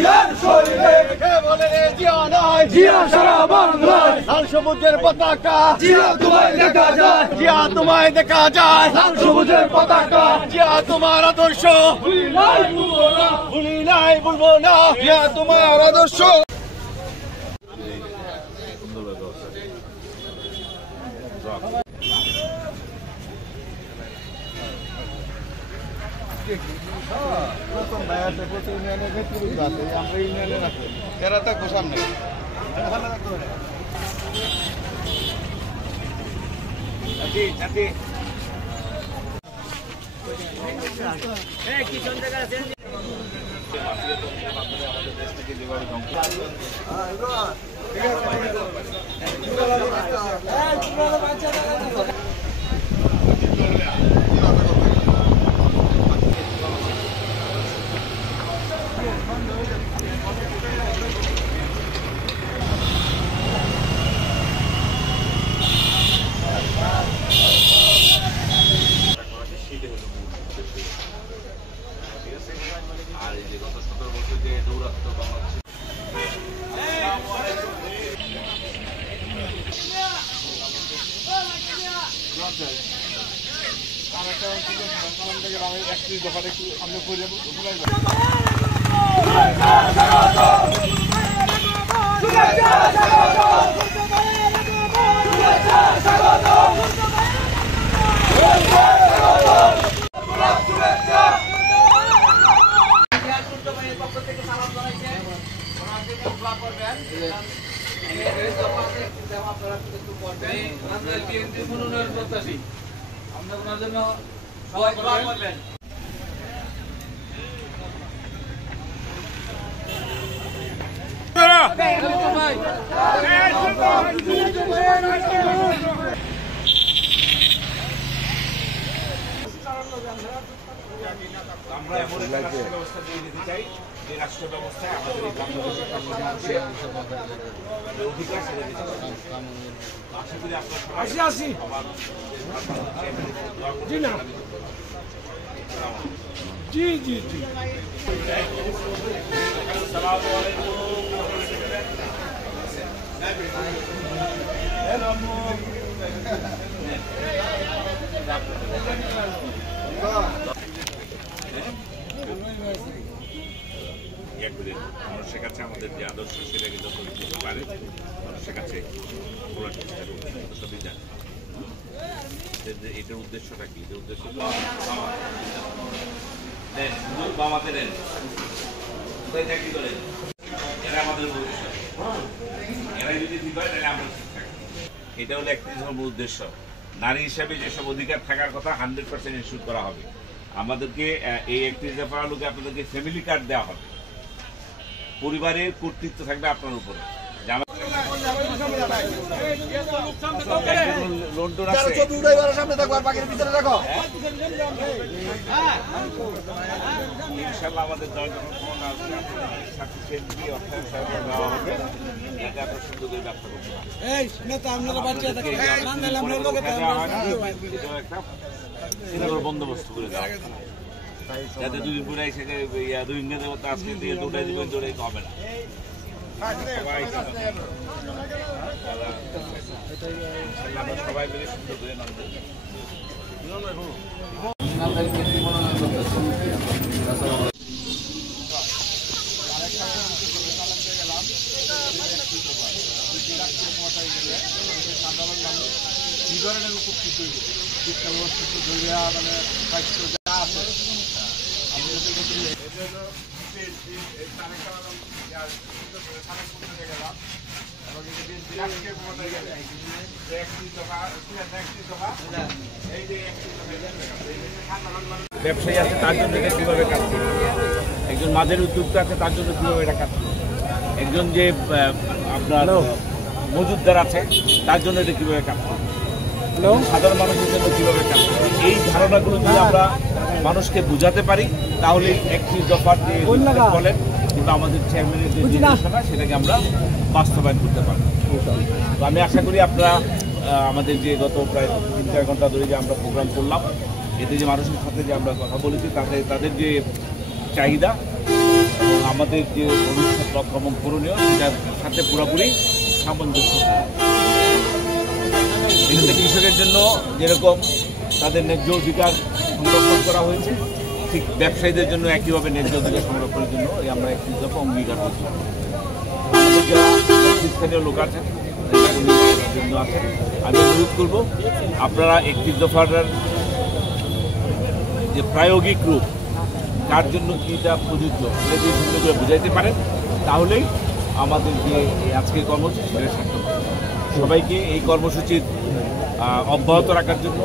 জিয়ার শরীরে কে বলে রে জিয়া নাই জিয়া সারা বাংলায় লাল সবুজের পতাকা জিয়া তোমায় দেখা যায় জিয়া তোমায় দেখা যায় লাল সবুজের পতাকা জিয়া তোমার আদর্শ ভুলি নাই ভুলবো না ভুলি নাই ভুলবো না জিয়া তোমার আদর্শ প্রথম ভাইয়াতে প্রচুর ইউনিয়নের নেতৃবৃন্দ আছে আমরা ইউনিয়নের আছে এরা থাকবো সামনে আর এই যে গত 17 বছর যে দৌরাত্ম বাংলাদেশ আমরা এমন একটা রাষ্ট্র ব্যবস্থা দিয়ে দিতে চাই যে রাষ্ট্র ব্যবস্থায় আমাদের এই বাংলাদেশের অধিকার সেটা দিতে পারি। আশা করি মানুষের কাছে আমাদের যে আদর্শ সেটাকে যত দিতে পারে মানুষের কাছে বলার চেষ্টা করতে সবই জানে এটার উদ্দেশ্যটা কি এটার উদ্দেশ্য দেন বামাতে দেন কোথায় চাকরি করেন এরা আমাদের ভবিষ্যৎ এরাই যদি ঠিক হয় তাহলে আমরা ঠিক থাকি এটা হলো 31 নম্বর উদ্দেশ্য নারী হিসাবে যেসব অধিকার থাকার কথা 100% ইনশিওর করা হবে আমাদেরকে এই 31 দফা লোকে আপনাদেরকে ফ্যামিলি কার্ড দেওয়া হবে পরিবারের কর্তৃত্ব থাকবে আপনার উপরে ইনশাল্লাহ আমাদের দল যখন দেওয়া হবে এত সুন্দর করে ব্যবসা করতে বন্দোবস্ত করে দেওয়া যাতে দুদিন পরে এসে দুদিন দেবো আজকে দিয়ে দৌড়াই দিবেন দৌড়াই হবে না সবাই মিলে সুন্দর করে সাধারণ মানুষ কি ধরনের উপকৃত শিক্ষা ব্যবস্থা ধরে মানে স্বাস্থ্য যা আছে ব্যবসায়ী আছে তার জন্য এটা কিভাবে কাজ করবে একজন মাঝের উদ্যোক্তা আছে তার জন্য কিভাবে এটা কাজ করবে একজন যে আপনার মজুদদার আছে তার জন্য এটা কিভাবে কাজ করবে সাধারণ মানুষের জন্য কিভাবে কাজ করবে এই ধারণাগুলো যদি আমরা মানুষকে বোঝাতে পারি তাহলে 31 দফার যে বলেন কিন্তু আমাদের চেয়ারম্যানের যে নির্দেশনা সেটাকে আমরা বাস্তবায়ন করতে পারব তো আমি আশা করি আপনারা আমাদের যে গত প্রায় 3-4 ঘন্টা ধরে যে আমরা প্রোগ্রাম করলাম এতে যে মানুষের সাথে যে আমরা কথা বলেছি তাতে তাদের যে চাহিদা এবং আমাদের যে ভবিষ্যৎ লক্ষ্য এবং করণীয় সেটার সাথে পুরোপুরি সামঞ্জস্য। এটাতে কৃষকের জন্য যেরকম তাদের ন্যায্য অধিকার সংরক্ষণ করা হয়েছে, ঠিক ব্যবসায়ীদের জন্য একইভাবে ন্যায্য অধিকার সংরক্ষণের জন্য আমরা একটি দফা অঙ্গীকার করছি। আমাদের যারা স্থানীয় লোক আছেন জন্য আছেন, আমি অনুরোধ করব আপনারা 31 দফার যে প্রায়োগিক রূপ কার জন্য কীটা প্রযোজ্য সেটা যদি সুন্দর করে বুঝাইতে পারেন, তাহলেই আমাদের যে আজকের কর্মসূচি সেটা সার্থক। সবাইকে এই কর্মসূচির অব্যাহত রাখার জন্য